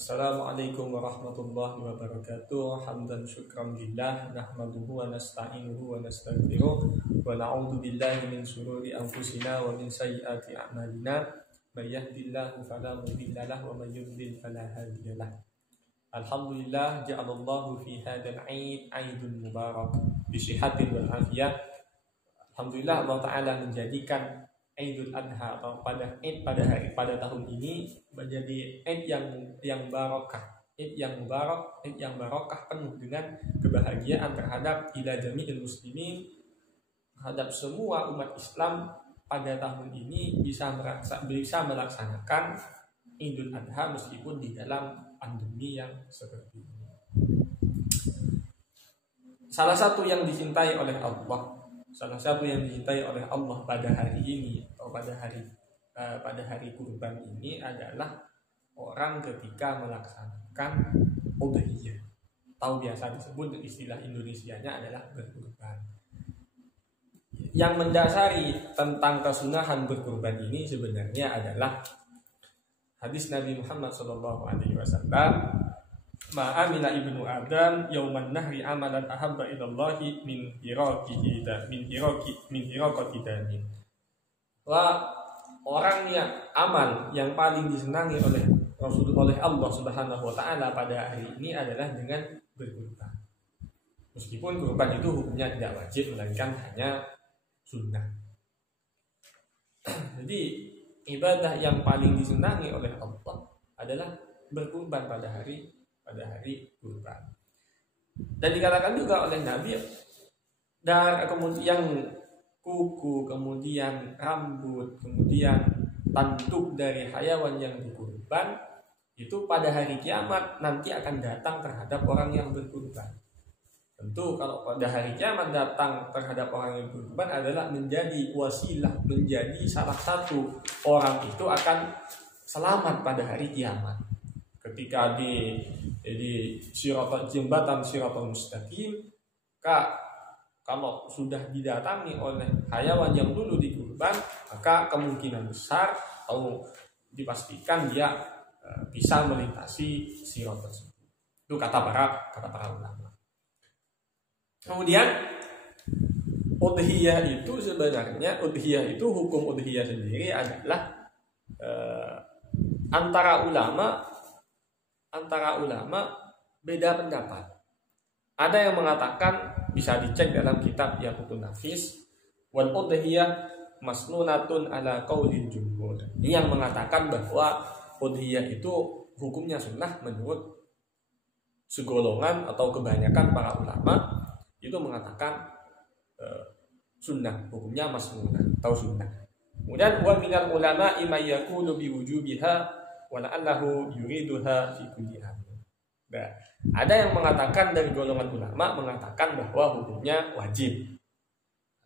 Assalamualaikum warahmatullahi wabarakatuh. Hamdan syukran lillah, nahmaduhu wa nasta'inuhu wa nastaghfiruh wa na'udzu billahi min syururi anfusina wa min sayyiati a'malina. May yahdihillahu fala mudilla lahu wa may yudlil fala hadiya lahu. Alhamdulillah ja'alallahu fi hadzal 'id 'aidun mubarak bi sihhatin wal afiyah. Alhamdulillah Allah Ta'ala menjadikan Idul Adha atau pada tahun ini menjadi Id yang barokah, Id yang mubarak, Id yang barokah penuh dengan kebahagiaan terhadap ila jami'il muslimin, terhadap semua umat Islam pada tahun ini bisa melaksanakan Idul Adha meskipun di dalam pandemi yang seperti ini. Salah satu yang dicintai oleh Allah pada hari ini atau pada hari kurban ini adalah orang ketika melaksanakan udhiyah, atau biasa disebut istilah Indonesianya adalah berkurban. Yang mendasari tentang kesunahan berkurban ini sebenarnya adalah hadis Nabi Muhammad SAW, ma'amila ibnu Adam yauman nahri amalan ahabba ilallahi min hiraqati damin. Orang yang amal yang paling disenangi oleh Allah Subhanahu wa taala pada hari ini adalah dengan berkurban. Meskipun kurban itu hukumnya tidak wajib melainkan hanya sunnah. Jadi ibadah yang paling disenangi oleh Allah adalah berkurban pada hari kurban. Dan dikatakan juga oleh Nabi, dan kemudian kuku, kemudian rambut, kemudian tanduk dari hayawan yang dikurban itu pada hari kiamat nanti akan datang terhadap orang yang berkurban. Tentu kalau pada hari kiamat datang terhadap orang yang berkurban adalah menjadi wasilah, menjadi salah satu orang itu akan selamat pada hari kiamat. Ketika di jembatan Shiratal Mustaqim, kalau sudah didatangi oleh hayawan yang dulu dikurban, maka kemungkinan besar atau dipastikan dia bisa melintasi sirat tersebut. Itu kata para ulama. Kemudian udhiyah itu sebenarnya hukum udhiyah sendiri adalah antara ulama beda pendapat. Ada yang mengatakan, bisa dicek dalam kitab Yaqutun Nafis, wal udhiyah masnunatun ala qaulil jumhur. Ini yang mengatakan bahwa udhiyah itu hukumnya sunnah menurut segolongan atau kebanyakan para ulama itu mengatakan sunnah, hukumnya masnunah atau sunnah. Kemudian wa minal ulama imma yaqulu biwujubiha wa la'allahu yuriduha fi kulli amin. Nah, ada yang mengatakan dari golongan ulama mengatakan bahwa hukumnya wajib.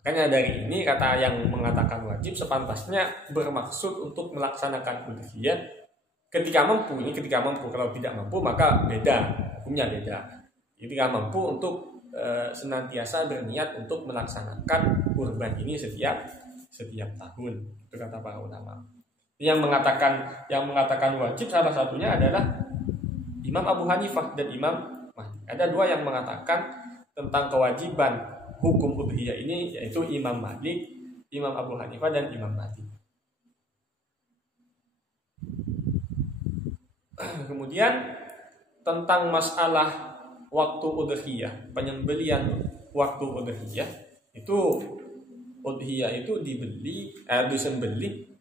Makanya dari ini kata yang mengatakan wajib sepantasnya bermaksud untuk melaksanakan udhiyah ketika mampu. Kalau tidak mampu maka beda, hukumnya beda. Ketika mampu untuk senantiasa berniat untuk melaksanakan kurban ini setiap tahun. Itu kata para ulama. Yang mengatakan wajib salah satunya adalah Imam Abu Hanifah dan Imam Mahdi. Ada dua yang mengatakan tentang kewajiban hukum udhiyah ini, yaitu Imam Malik, Imam Abu Hanifah dan Imam Mahdi. Kemudian tentang masalah waktu udhiyah, penyembelian waktu udhiyah itu disembelih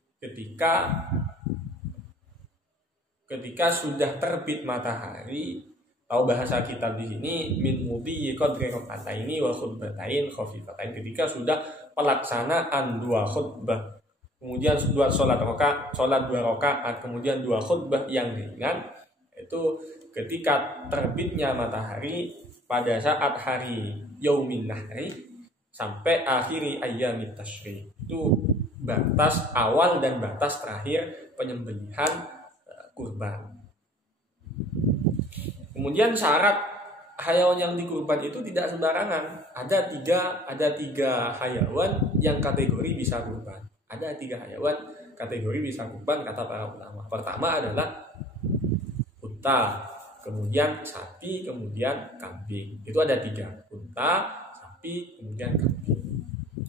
ketika sudah terbit matahari, atau bahasa kita di sini min mudhi qadri rak'ataini wa khutbatain khafifatain, ketika sudah pelaksanaan 2 khutbah, kemudian sholat 2 rakaat, kemudian 2 khutbah yang ringan, itu ketika terbitnya matahari pada saat hari yaumin nahri sampai akhiri ayyamit tasyrik. Itu batas awal dan batas terakhir penyembelihan kurban. Kemudian syarat hayawan yang dikurban itu tidak sembarangan. Ada tiga hayawan yang kategori bisa kurban. Ada 3 hayawan kategori bisa kurban kata para ulama. Pertama adalah unta, kemudian sapi, kemudian kambing. Itu ada 3, unta, sapi, kemudian kambing.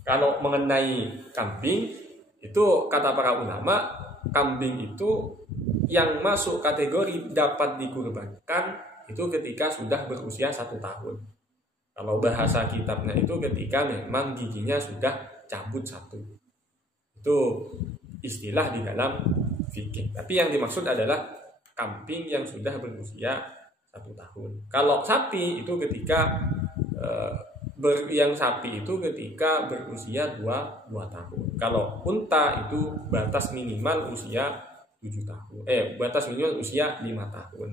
Kalau mengenai kambing, itu kata para ulama, kambing itu yang masuk kategori dapat dikurbankan itu ketika sudah berusia 1 tahun. Kalau bahasa kitabnya itu ketika memang giginya sudah cabut 1. Itu istilah di dalam fikih. Tapi yang dimaksud adalah kambing yang sudah berusia 1 tahun. Kalau sapi itu ketika sapi itu ketika berusia 2 tahun. Kalau unta itu batas minimal usia 7 tahun. Batas minimal usia 5 tahun.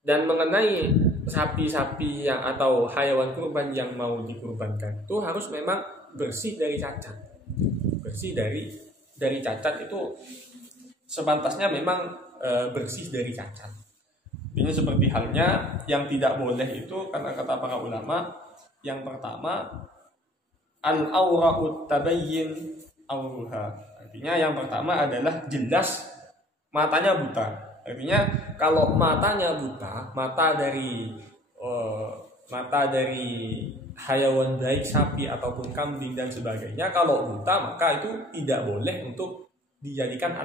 Dan mengenai sapi-sapi yang atau hewan kurban yang mau dikurbankan itu harus memang bersih dari cacat. Bersih dari cacat itu sepantasnya memang bersih dari cacat. Ini seperti halnya yang tidak boleh itu karena kata para ulama, yang pertama al-aura'ut tabayyin auruha. Artinya yang pertama adalah jelas matanya buta. Artinya kalau matanya buta, mata dari hayawan baik sapi ataupun kambing dan sebagainya, kalau buta maka itu tidak boleh untuk dijadikan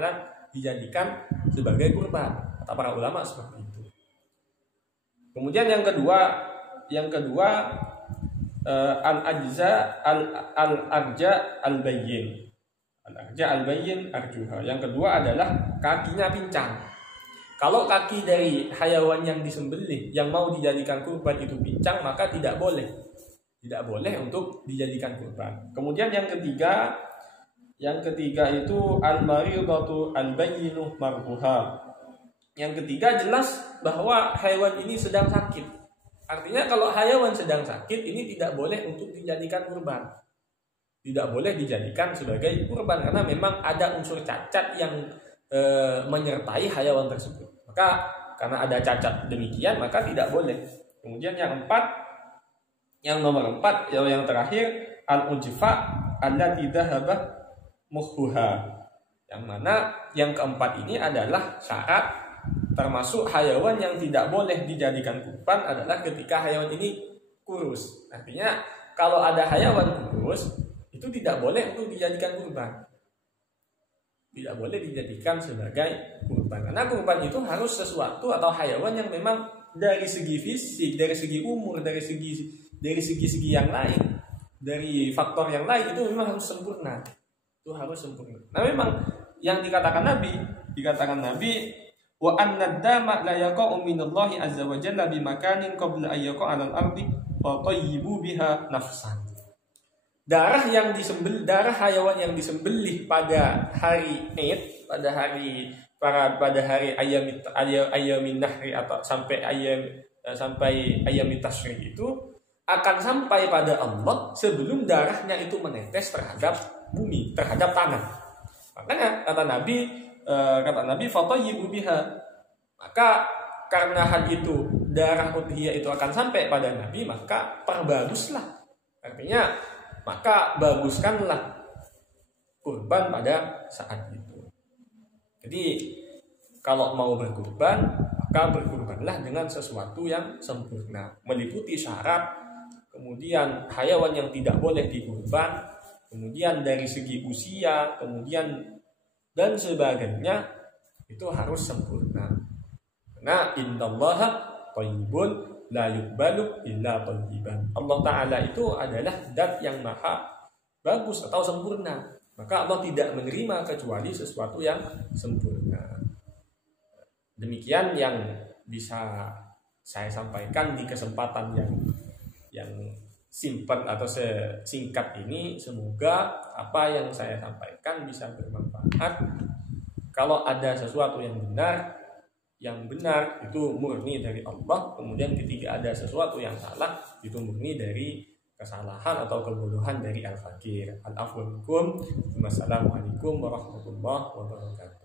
sebagai kurban. Kata para ulama seperti itu. Kemudian yang kedua al-arja al-bayyin. Al-arja al-bayyin arjuha. Yang kedua adalah kakinya pincang. Kalau kaki dari hayawan yang disembelih yang mau dijadikan kurban itu pincang, maka tidak boleh untuk dijadikan kurban. Kemudian yang ketiga itu al-maridatu al-bayyinu marbuha. Yang ketiga jelas bahwa hewan ini sedang sakit. Artinya kalau hewan sedang sakit ini tidak boleh untuk dijadikan kurban. Tidak boleh dijadikan sebagai kurban karena memang ada unsur cacat yang menyertai hayawan tersebut. Maka karena ada cacat demikian maka tidak boleh. Kemudian yang nomor 4 yang terakhir al-ujfa allati dhahaba mukhuha. Yang mana yang keempat ini adalah syarat termasuk hayawan yang tidak boleh dijadikan kurban adalah ketika hayawan ini kurus. Artinya kalau ada hayawan kurus itu tidak boleh untuk dijadikan kurban. Tidak boleh dijadikan sebagai kurban. Karena kurban itu harus sesuatu atau hayawan yang memang dari segi fisik, dari segi umur, dari segi yang lain, dari faktor yang lain itu memang harus sempurna. Itu harus sempurna. Nah memang yang dikatakan Nabi wa anna dama la yaqa'u minallahi azza wa jalla bi makanin qabla an yaqa'a 'alal ardi fa tayyibu biha nafsan. Darah hayawan yang disembelih pada hari Eid, pada hari ayamin nahri atau sampai ayamit tasyrik itu akan sampai pada Allah sebelum darahnya itu menetes terhadap bumi, terhadap tanah. Makanya kata Nabi fatayyibu biha. Maka karena hal itu darah udhiyah itu akan sampai pada Nabi, maka perbaguslah. Artinya maka baguskanlah kurban pada saat itu. Jadi kalau mau berkurban, maka berkurbanlah dengan sesuatu yang sempurna, meliputi syarat, kemudian hayawan yang tidak boleh dikurban, kemudian dari segi usia, kemudian dan sebagainya itu harus sempurna. Karena innallaha thayyibun la yuqbalu illa thayyiban. Allah Ta'ala itu adalah zat yang maha bagus atau sempurna. Maka Allah tidak menerima kecuali sesuatu yang sempurna. Demikian yang bisa saya sampaikan di kesempatan yang singkat atau singkat ini. Semoga apa yang saya sampaikan bisa bermanfaat. Kalau ada sesuatu yang benar itu murni dari Allah. Kemudian ketika ada sesuatu yang salah itu murni dari kesalahan atau kebodohan dari al-fakir. Al-afwu minkum. Wassalamualaikum warahmatullahi wabarakatuh.